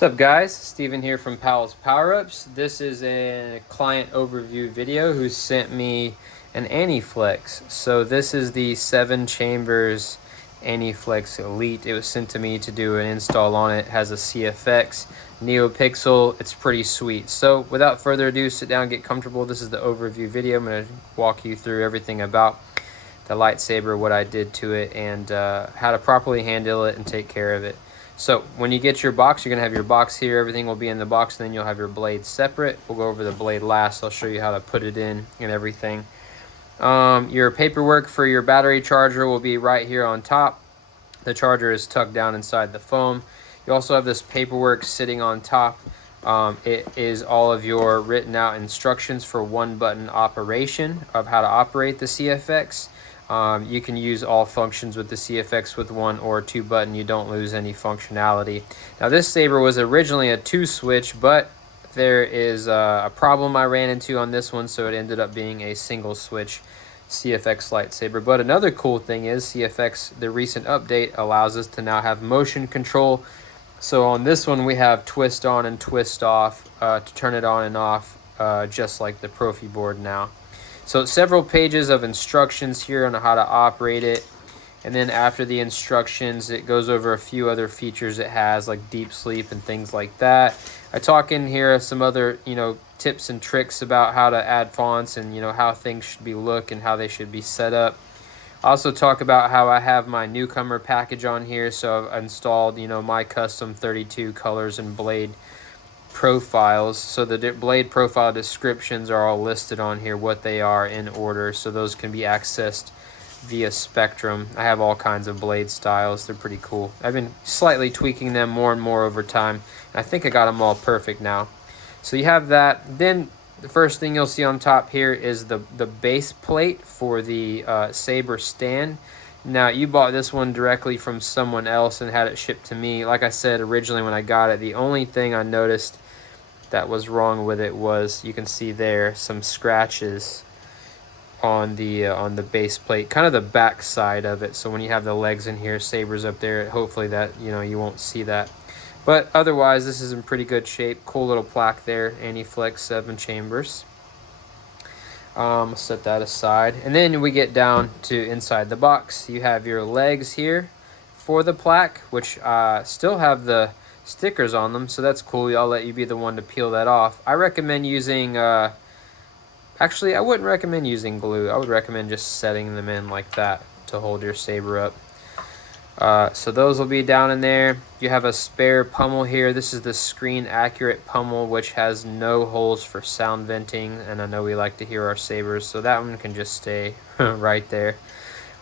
What's up guys, Steven here from Powell's Power Ups. This is a client overview video who sent me an Aniflex. So this is the 7 chambers Aniflex Elite. It was sent to me to do an install on it. It has a CFX, NeoPixel. It's pretty sweet. So without further ado, sit down, get comfortable. This is the overview video. I'm going to walk you through everything about the lightsaber, what I did to it, and how to properly handle it and take care of it. So when you get your box, you're going to have your box here. Everything will be in the box, and then you'll have your blade separate. We'll go over the blade last. I'll show you how to put it in and everything. Your paperwork for your battery charger will be right here on top. The charger is tucked down inside the foam. You also have this paperwork sitting on top. It is all of your written out instructions for one button operation of how to operate the CFX. You can use all functions with the CFX with 1 or 2 button. You don't lose any functionality. Now this saber was originally a 2 switch, but there is a problem I ran into on this one, so it ended up being a single switch CFX lightsaber. But another cool thing is CFX, the recent update, allows us to now have motion control. So on this one we have twist on and twist off to turn it on and off, just like the Profi board now. So several pages of instructions here on how to operate it. And then after the instructions, it goes over a few other features it has, like deep sleep and things like that. I talk in here some other, tips and tricks about how to add fonts and, how things should be look and how they should be set up. I also talk about how I have my newcomer package on here. So I've installed, my custom 32 colors and blade profiles. So the blade profile descriptions are all listed on here, what they are in order, so those can be accessed via Spectrum. I have all kinds of blade styles. They're pretty cool. I've been slightly tweaking them more and more over time, and I think I got them all perfect now. So you have that. Then the first thing you'll see on top here is the base plate for the saber stand. Now, you bought this one directly from someone else and had it shipped to me. Like I said originally when I got it, the only thing I noticed that was wrong with it was, you can see there, some scratches on the base plate, kind of the back side of it. So when you have the legs in here, sabers up there, hopefully that, you won't see that. But otherwise, this is in pretty good shape. Cool little plaque there, Aniflex 7 chambers. Set that aside, and then we get down to inside the box. You have your legs here for the plaque, which still have the stickers on them, so that's cool. I'll let you be the one to peel that off. I recommend using actually, I wouldn't recommend using glue. I would recommend just setting them in like that to hold your saber up. So those will be down in there. You have a spare pummel here. This is the screen accurate pummel, which has no holes for sound venting, and I know we like to hear our sabers, so that one can just stay right there.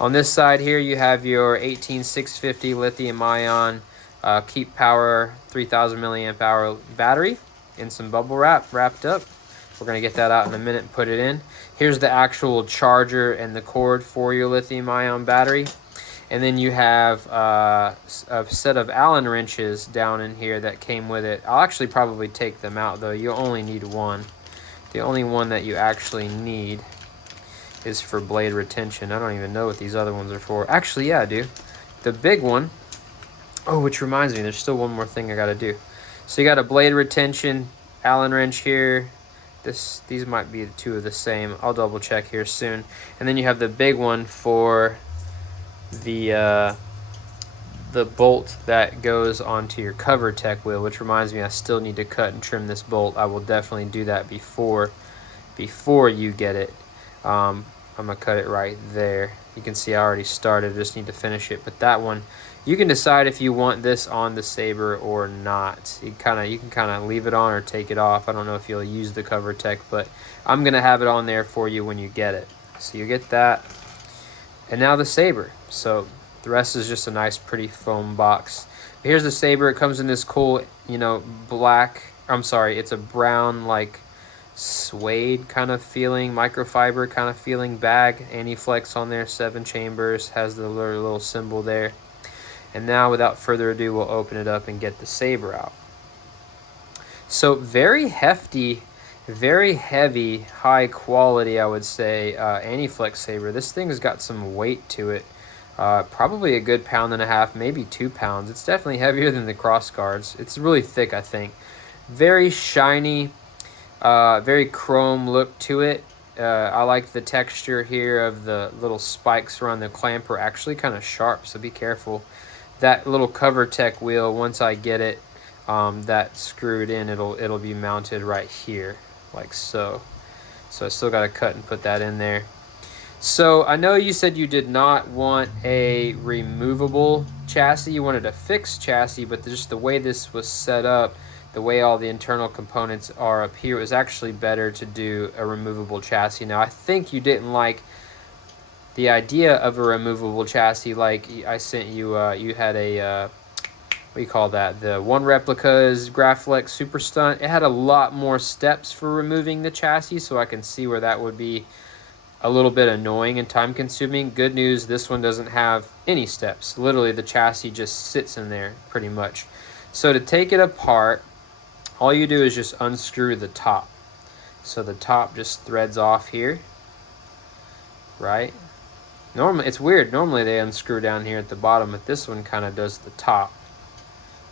On this side here, you have your 18650 lithium ion keep power 3000 milliamp hour battery in some bubble wrap wrapped up. We're going to get that out in a minute and put it in. Here's the actual charger and the cord for your lithium ion battery. And then you have a set of Allen wrenches down in here that came with it. I'll actually probably take them out, though. You only need one. The only one that you actually need is for blade retention. I don't even know what these other ones are for. Actually, yeah, I do. The big one. Oh, which reminds me, there's still one more thing I got to do. So you got a blade retention Allen wrench here. These might be two of the same. I'll double check here soon. And then you have the big one for the bolt that goes onto your cover tech wheel, which reminds me I still need to cut and trim this bolt. I will definitely do that before you get it. I'm gonna cut it right there. You can see I already started, just need to finish it. But that one, you can decide if you want this on the saber or not. You can kind of leave it on or take it off. I don't know if you'll use the cover tech, but I'm gonna have it on there for you when you get it. So you get that. And now the saber. So the rest is just a nice pretty foam box. Here's the saber. It comes in this cool, black, it's a brown, like suede kind of feeling, microfiber kind of feeling bag. Aniflex on there, 7 chambers, has the little symbol there. And now without further ado, we'll open it up and get the saber out. So very hefty, very heavy, high quality, I would say, Aniflex saber. This thing's got some weight to it. Probably a good 1.5 pounds, maybe 2 pounds. It's definitely heavier than the cross guards. It's really thick, I think. Very shiny, very chrome look to it. I like the texture here of the little spikes around the clamp are actually kind of sharp, so be careful. That little CoverTech wheel, once I get it that screwed in, it'll be mounted right here, like so. So I still got to cut and put that in there. So I know you said you did not want a removable chassis, you wanted a fixed chassis, but just the way this was set up, the way all the internal components are up here, it was actually better to do a removable chassis. Now I think you didn't like the idea of a removable chassis like I sent you. You had a, what do you call that? The One Replica's Graflex Super Stunt. It had a lot more steps for removing the chassis, so I can see where that would be a little bit annoying and time consuming. Good news, this one doesn't have any steps. Literally the chassis just sits in there pretty much. So to take it apart, all you do is just unscrew the top. So the top just threads off here, right? Normally, it's weird, normally they unscrew down here at the bottom, but this one kind of does the top.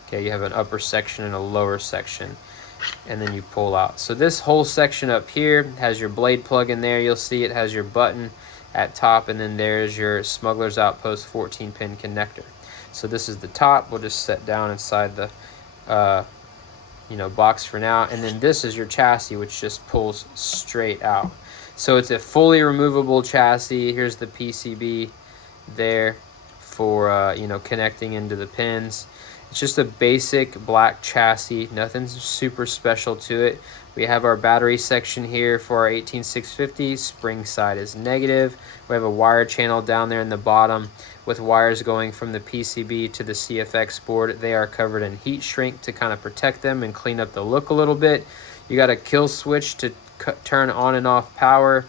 Okay, you have an upper section and a lower section, and then you pull out. So this whole section up here has your blade plug in there. You'll see it has your button at top, and then there's your Smuggler's Outpost 14-pin connector. So this is the top. We'll just set down inside the box for now, and then this is your chassis, which just pulls straight out. So it's a fully removable chassis. Here's the PCB there for connecting into the pins. It's just a basic black chassis, nothing super special to it. We have our battery section here for our 18650. Spring side is negative. We have a wire channel down there in the bottom with wires going from the PCB to the CFX board. They are covered in heat shrink to kind of protect them and clean up the look a little bit. You got a kill switch to turn on and off power.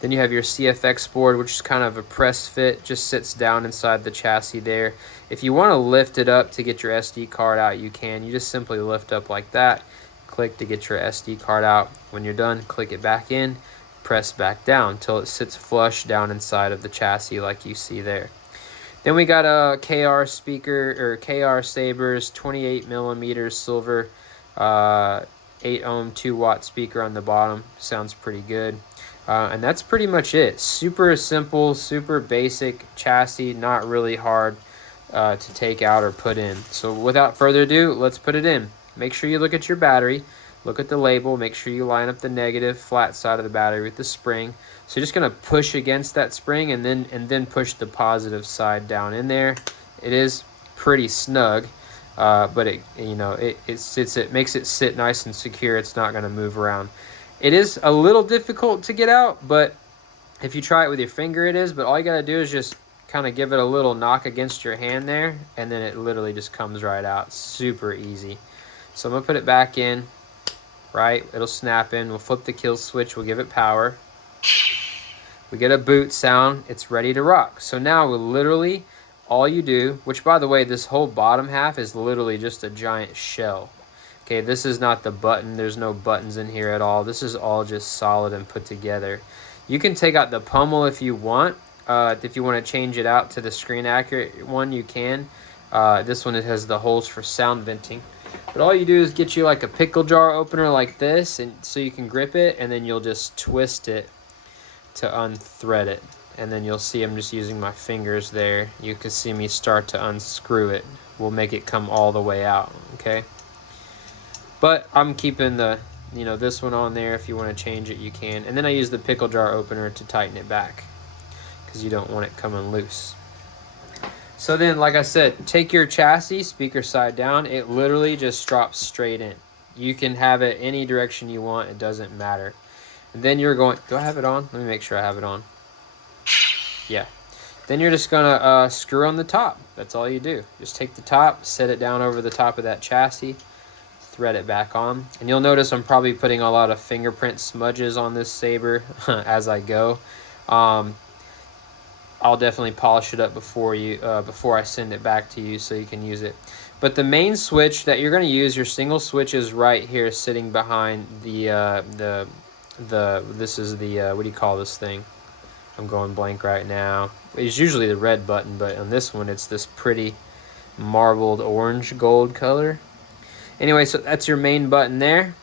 Then you have your CFX board, which is kind of a press fit, just sits down inside the chassis there. If you want to lift it up to get your SD card out, you can. You just simply lift up like that, click to get your SD card out. When you're done, click it back in, press back down until it sits flush down inside of the chassis like you see there. Then we got a KR speaker, or KR Sabers, 28 millimeters silver, 8 ohm 2 watt speaker on the bottom. Sounds pretty good. And that's pretty much it. Super simple, super basic chassis, not really hard to take out or put in. So without further ado, let's put it in. Make sure you look at your battery, look at the label, make sure you line up the negative flat side of the battery with the spring. So you're just gonna push against that spring and then push the positive side down in there. It is pretty snug, but it makes it sit nice and secure. It's not gonna move around. It is a little difficult to get out, but if you try it with your finger, it is. But all you got to do is just kind of give it a little knock against your hand there, and then it literally just comes right out. Super easy. So I'm going to put it back in, right? It'll snap in. We'll flip the kill switch. We'll give it power. We get a boot sound. It's ready to rock. So now we'll literally, all you do, which by the way, this whole bottom half is literally just a giant shell. Okay, this is not the button. There's no buttons in here at all. This is all just solid and put together. You can take out the pummel if you want. If you want to change it out to the screen accurate one, you can. This one, it has the holes for sound venting. But all you do is get you like a pickle jar opener like this, and so you can grip it, and then you'll just twist it to unthread it. And then you'll see I'm just using my fingers there. You can see me start to unscrew it. We'll make it come all the way out, okay? But I'm keeping the, this one on there. If you want to change it, you can. And then I use the pickle jar opener to tighten it back because you don't want it coming loose. So then, like I said, take your chassis, speaker side down. It literally just drops straight in. You can have it any direction you want. It doesn't matter. And then you're going, do I have it on? Let me make sure I have it on. Yeah. Then you're just going to screw on the top. That's all you do. Just take the top, set it down over the top of that chassis, thread it back on. And you'll notice I'm probably putting a lot of fingerprint smudges on this Saber as I go. I'll definitely polish it up before I send it back to you so you can use it. But the main switch that you're going to use, your single switch, is right here sitting behind this is the what do you call this thing? I'm going blank right now. It's usually the red button, but on this one it's this pretty marbled orange gold color. Anyway, so that's your main button there,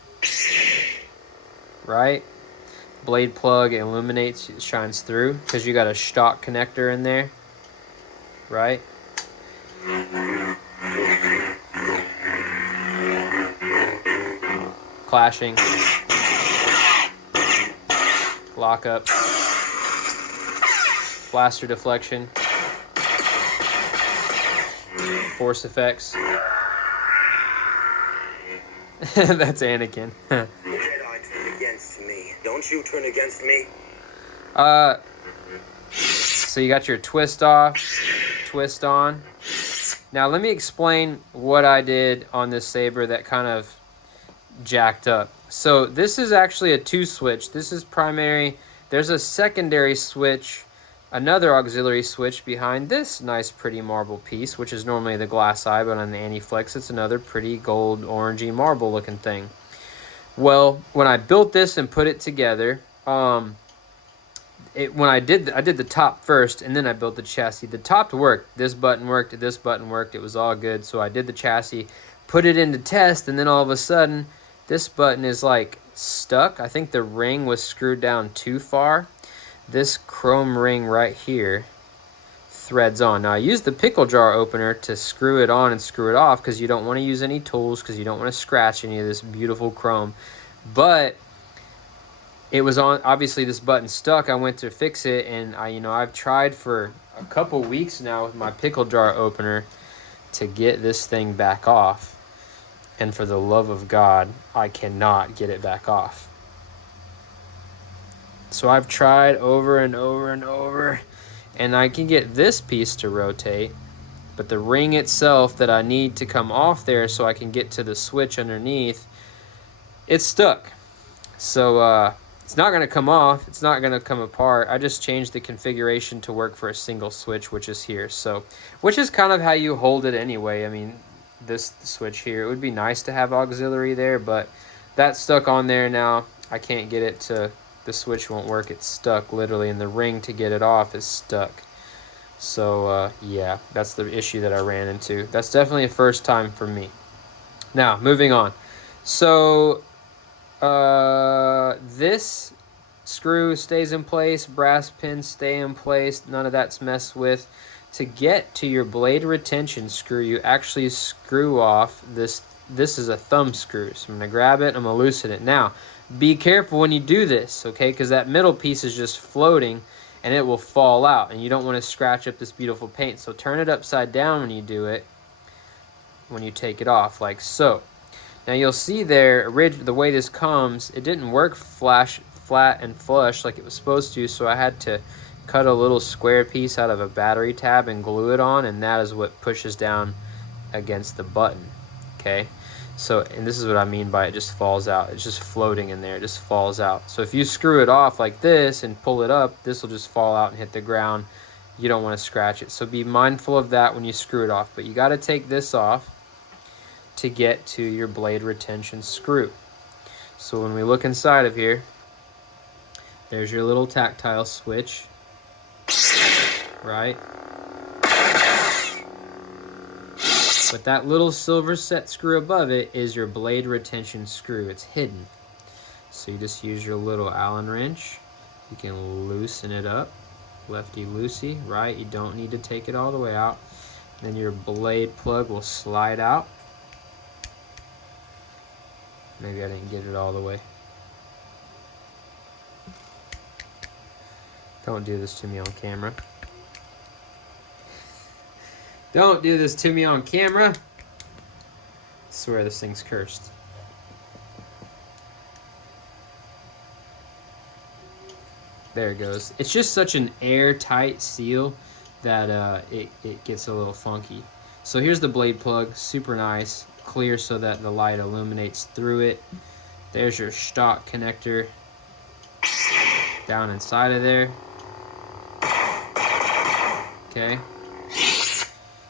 right? Blade plug illuminates, it shines through because you got a stock connector in there, right? Clashing, lock up, blaster deflection, force effects. That's Anakin. Jedi turn against me. Don't you turn against me? So you got your twist off, twist on. Now let me explain what I did on this saber that kind of jacked up. So this is actually a 2-switch. This is primary. There's a secondary switch, another auxiliary switch behind this nice pretty marble piece, which is normally the glass eye, but on the Aniflex it's another pretty gold orangey marble looking thing. Well, when I built this and put it together, when I did the top first, and then I built the chassis. The top worked. This button worked. This button worked. It was all good. So I did the chassis, put it into test, and then all of a sudden, this button is like stuck. I think the ring was screwed down too far. This chrome ring right here threads on. Now I used the pickle jar opener to screw it on and screw it off because you don't want to use any tools because you don't want to scratch any of this beautiful chrome. But it was on, obviously this button stuck. I went to fix it, and I've tried for a couple weeks now with my pickle jar opener to get this thing back off. And for the love of God, I cannot get it back off. So I've tried over and over and over, and I can get this piece to rotate, but the ring itself that I need to come off there so I can get to the switch underneath, it's stuck. So it's not going to come off. It's not going to come apart. I just changed the configuration to work for a single switch, which is here. So, which is kind of how you hold it anyway. I mean, this switch here, it would be nice to have auxiliary there, but that's stuck on there now. I can't get it to, the switch won't work. It's stuck literally, and the ring to get it off is stuck. So yeah, that's the issue that I ran into. That's definitely a first time for me. Now, moving on. So this screw stays in place, brass pins stay in place, none of that's messed with. To get to your blade retention screw, you actually screw off this. This is a thumb screw, so I'm going to grab it, I'm going to loosen it. Now, be careful when you do this, okay, because that middle piece is just floating and it will fall out, and you don't want to scratch up this beautiful paint. So turn it upside down when you do it, when you take it off, like so. Now you'll see there, the way this comes, it didn't work flat and flush like it was supposed to, so I had to cut a little square piece out of a battery tab and glue it on, and that is what pushes down against the button, okay? So, and this is what I mean by it just falls out. It's just floating in there, it just falls out. So if you screw it off like this and pull it up, this will just fall out and hit the ground. You don't want to scratch it. So be mindful of that when you screw it off, but you got to take this off to get to your blade retention screw. So when we look inside of here, there's your little tactile switch, right? But that little silver set screw above it is your blade retention screw. It's hidden. So you just use your little Allen wrench. You can loosen it up, lefty loosey, right? You don't need to take it all the way out. Then your blade plug will slide out. Maybe I didn't get it all the way. Don't do this to me on camera. Don't do this to me on camera. I swear this thing's cursed. There it goes. It's just such an airtight seal that it gets a little funky. So here's the blade plug, super nice, clear so that the light illuminates through it. There's your stock connector down inside of there. Okay.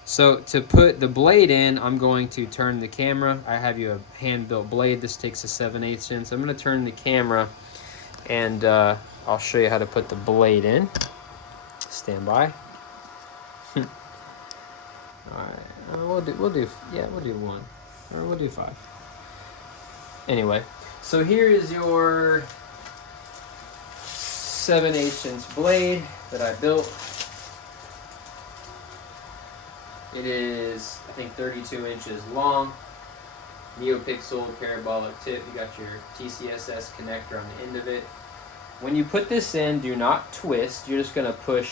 So to put the blade in, I'm going to turn the camera. I have you a hand-built blade. This takes a 7/8 inch. So I'm going to turn the camera, and I'll show you how to put the blade in. stand by. All right, we'll do one, or we'll do 5. Anyway, so here is your 7/8" blade that I built. It is, I think, 32 inches long. NeoPixel parabolic tip. You got your TCSS connector on the end of it. When you put this in, do not twist. You're just going to push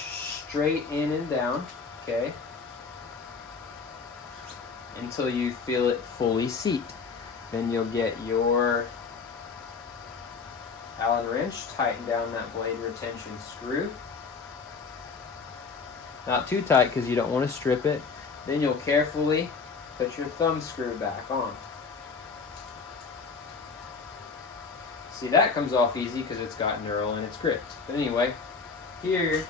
straight in and down, okay, until you feel it fully seat. Then you'll get your Allen wrench, tighten down that blade retention screw. Not too tight because you don't want to strip it. Then you'll carefully put your thumb screw back on. See, that comes off easy because it's got knurl and it's gripped. But anyway, here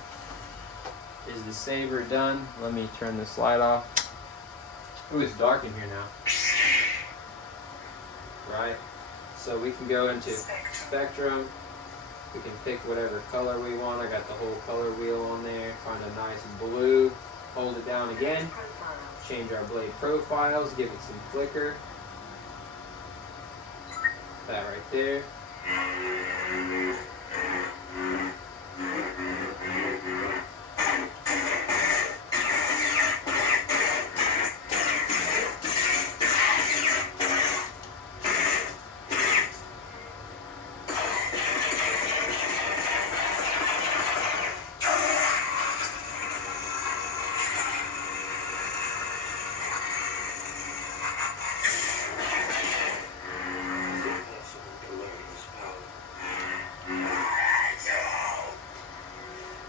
is the saber done. Let me turn this light off. Ooh, it's dark in here now. Right? So we can go into spectrum. We can pick whatever color we want. I got the whole color wheel on there. Find a nice blue. Hold it down again. Change our blade profiles. Give it some flicker. That right there.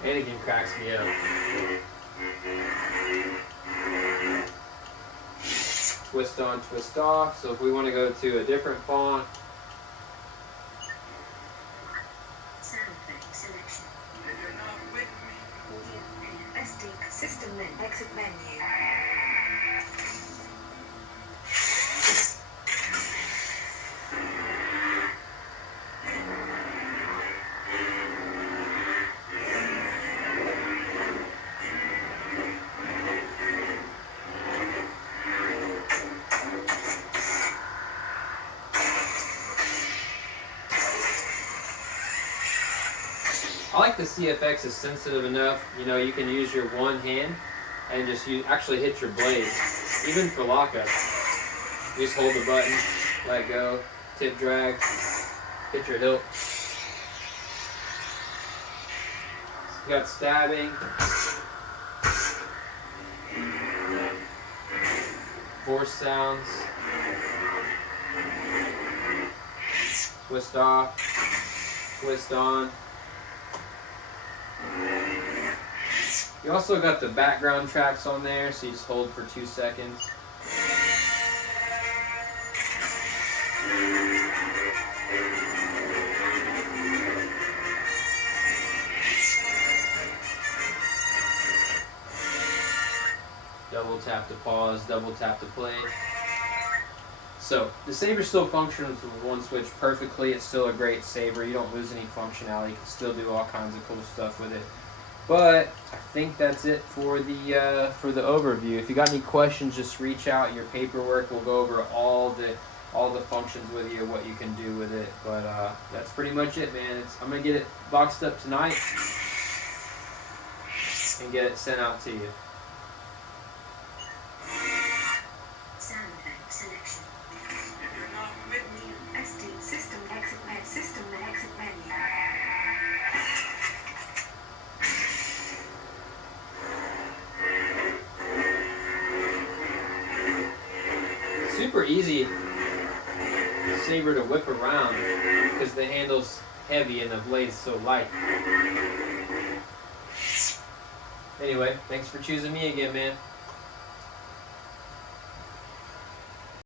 Anakin cracks me up. Twist on, twist off. So if we want to go to a different pawn, selection. System exit menu. I like the CFX is sensitive enough. You know, you can use your one hand and just actually hit your blade, even for lockup. You just hold the button, let go, tip drag, hit your hilt. You got stabbing, force sounds, twist off, twist on. You also got the background tracks on there, so you just hold for 2 seconds. Double tap to pause, double tap to play. So the saber still functions with one switch perfectly. It's still a great saber. You don't lose any functionality. You can still do all kinds of cool stuff with it. But I think that's it for the overview. If you got any questions, just reach out. Your paperwork will go over all the functions with you, what you can do with it. But that's pretty much it, man. I'm gonna get it boxed up tonight and get it sent out to you. Selection. SD system exit menu. Super easy saber to whip around because the handle's heavy and the blade's so light. Anyway, thanks for choosing me again, man.